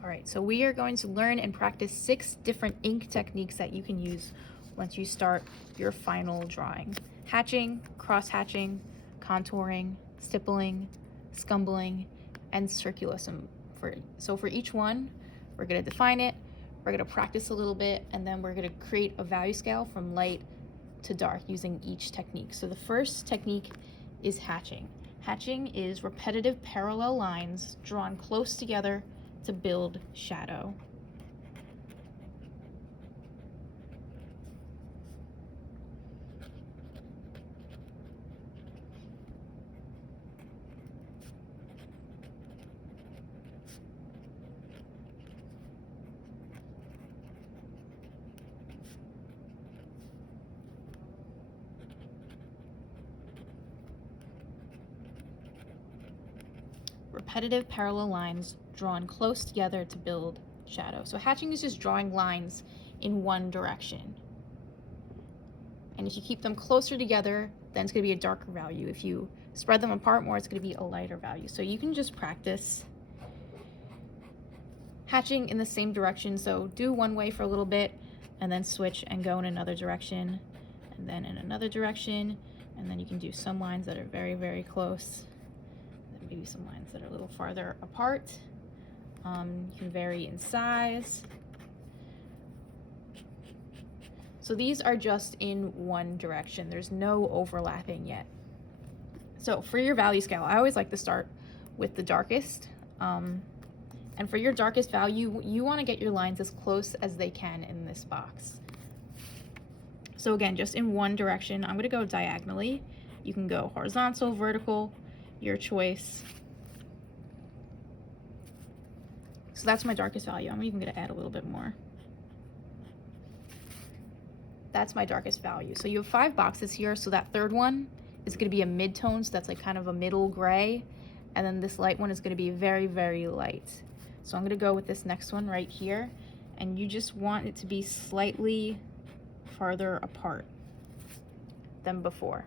All right, so we are going to learn and practice 6 different ink techniques that you can use once you start your final drawing. Hatching, cross-hatching, contouring, stippling, scumbling, and circulism. So for each one, we're going to define it, we're going to practice a little bit, and then we're going to create a value scale from light to dark using each technique. So the first technique is hatching. Hatching is repetitive parallel lines drawn close together to build shadow. Repetitive parallel lines drawn close together to build shadow. So hatching is just drawing lines in one direction. And if you keep them closer together, then it's going to be a darker value. If you spread them apart more, it's going to be a lighter value. So you can just practice hatching in the same direction. So do one way for a little bit and then switch and go in another direction and then in another direction. And then you can do some lines that are very, very close. Then maybe some lines that are a little farther apart. You can vary in size. So these are just in one direction. There's no overlapping yet. So for your value scale, I always like to start with the darkest. And for your darkest value, you want to get your lines as close as they can in this box. So again, just in one direction, I'm going to go diagonally. You can go horizontal, vertical, your choice. So that's my darkest value. I'm even going to add a little bit more. That's my darkest value. So you have 5 boxes here. So that third one is going to be a mid-tone. So that's like kind of a middle gray. And then this light one is going to be very, very light. So I'm going to go with this next one right here. And you just want it to be slightly farther apart than before.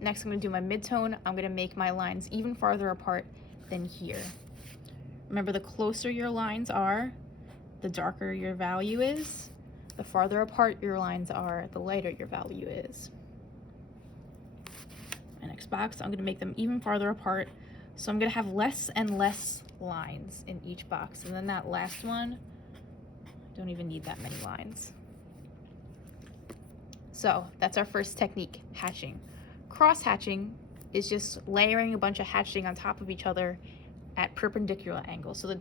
Next, I'm going to do my mid-tone. I'm going to make my lines even farther apart than here. Remember, the closer your lines are, the darker your value is. The farther apart your lines are, the lighter your value is. My next box, I'm going to make them even farther apart. So I'm going to have less and less lines in each box. And then that last one, I don't even need that many lines. So that's our first technique, hatching. Cross-hatching is just layering a bunch of hatching on top of each other at perpendicular angles. So the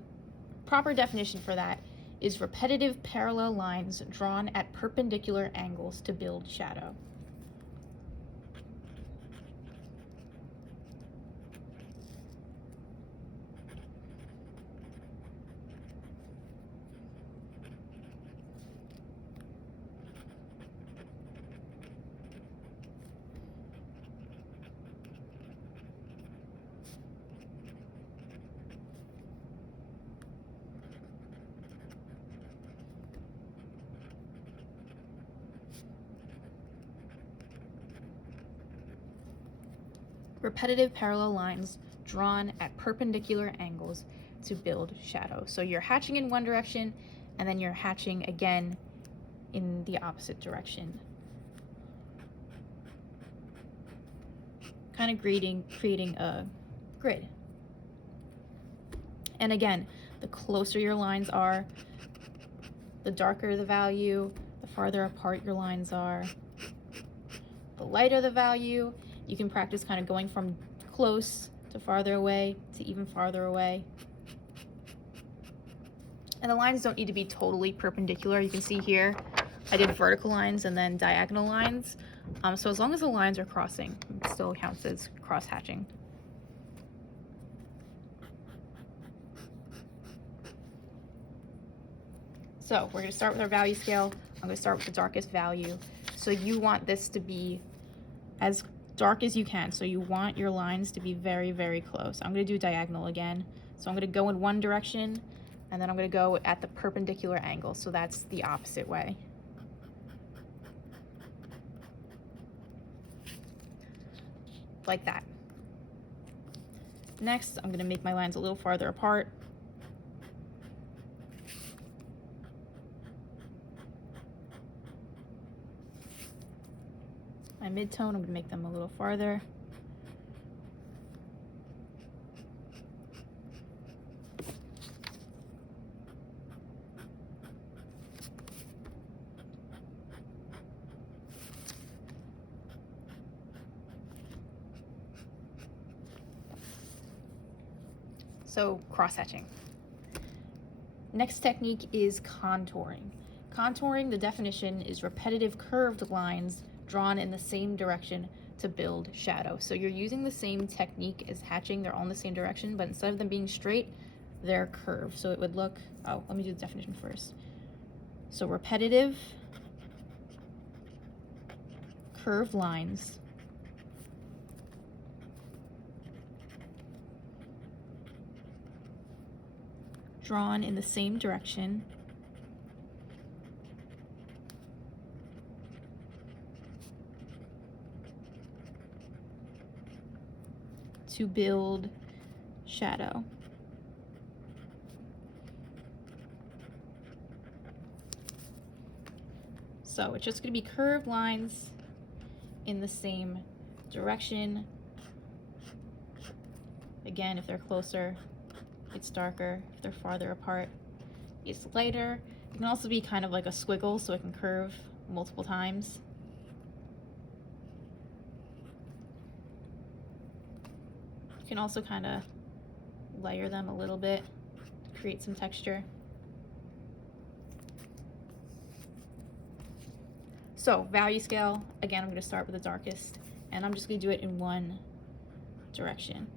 proper definition for that is repetitive parallel lines drawn at perpendicular angles to build shadow. Repetitive parallel lines drawn at perpendicular angles to build shadow. So you're hatching in one direction and then you're hatching again in the opposite direction. Kind of creating a grid. And again, the closer your lines are, the darker the value, the farther apart your lines are, the lighter the value. You can practice kind of going from close to farther away to even farther away. And the lines don't need to be totally perpendicular. You can see here, I did vertical lines and then diagonal lines. So as long as the lines are crossing, it still counts as cross-hatching. So we're going to start with our value scale. I'm going to start with the darkest value. So you want this to be as dark as you can. So you want your lines to be very, very close. I'm going to do diagonal again. So I'm going to go in one direction and then I'm going to go at the perpendicular angle. So that's the opposite way. Like that. Next, I'm going to make my lines a little farther apart. My mid-tone, I'm going to make them a little farther. So cross-hatching. Next technique is contouring. Contouring, the definition is repetitive curved lines drawn in the same direction to build shadow. So you're using the same technique as hatching, they're all in the same direction, but instead of them being straight, they're curved. So it would look, oh, let me do the definition first. So repetitive curved lines drawn in the same direction to build shadow. So it's just going to be curved lines in the same direction. Again, if they're closer, it's darker. If they're farther apart, it's lighter. It can also be kind of like a squiggle, so it can curve multiple times. You can also kind of layer them a little bit to create some texture. So value scale, again, I'm going to start with the darkest, and I'm just going to do it in one direction.